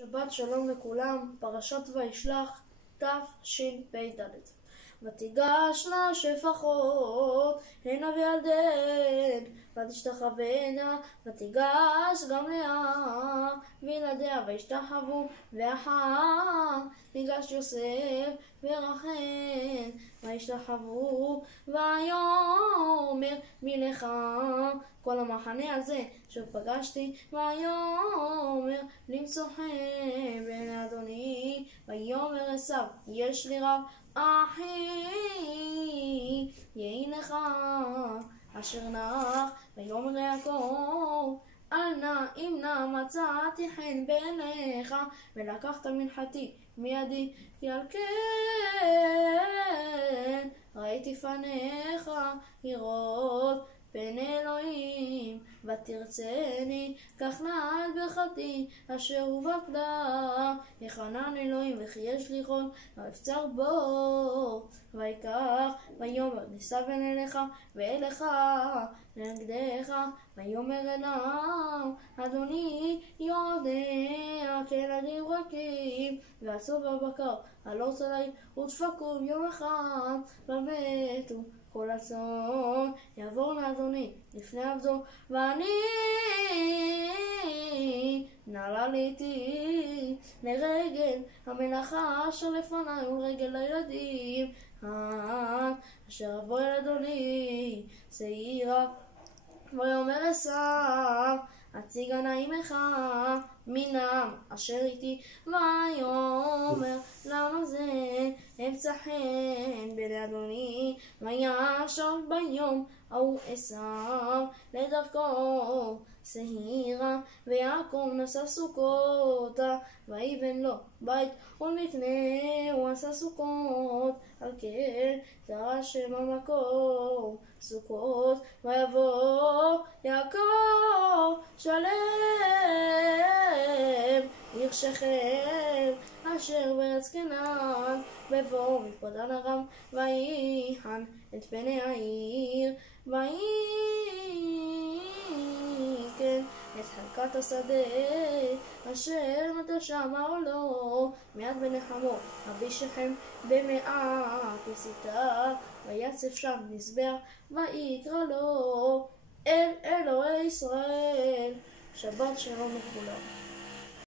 שבת שלום לכולם, פרשת וישלח תשפ"ד. ותיגשנה שפחות הנה וילדיהן ותשתחוונה, ותיגש גם לאה וילדיה וישתחוו, ואחר ניגש יוסף ורחל וישתחוו, ויאמר מי לך כל המחנה הזה שפגשתי, ויאמר למצוא חן בעיני אדוני. ויאמר עשיו יש לי רב, אחי יהי לך אשר נח. ויאמר יעקב אל נא אם נא מצאתי חן בעיניך, ולקחת מנחתי מידי, כי על כן ראיתי פניך לראות פני אלוהים, ותרצני קח נא את ברכתי אשר הובטלה. יחנן אלוהים וכי יש לי חול ואפצר בו. ויקח ויאמר נישא בן אליך ואליך לנגדך. ויאמר אליו אדוני יודע כי ילדים רכים ועשו בבקר הלא צלעים ודפקו יום אחד ומתו. כל הצאן יעבור לאדוני לפני עבדו, ואני נעלה לאיתי לרגל המלאכה אשר לפניי ולרגל הילדים אשר אבוא אל אדוני שעירה. ויאמר עשיו הציג נא עמך מן העם אשר איתי. ויאמר למה זה אמצא חן בעיני אדוני. וישב ביום ההוא עשיו לדרכו שעירה, ויעקב נשא סוכותה ויבן לו בית ולקנהו עשה סוכות. על כן קרא שם המקום סוכות. ויבוא יעקב שלם עיר שכם אשר בארץ כנען, בבוא מפדן ארם. ויחן את פני העיר וייקן את חלקת השדה אשר נטש אמר לו מיד בני חמור אבי שכם במאה כסיתה. ויצף שם מזבח ויקרא לו אל אלוהי ישראל. שבת שלום לכולם.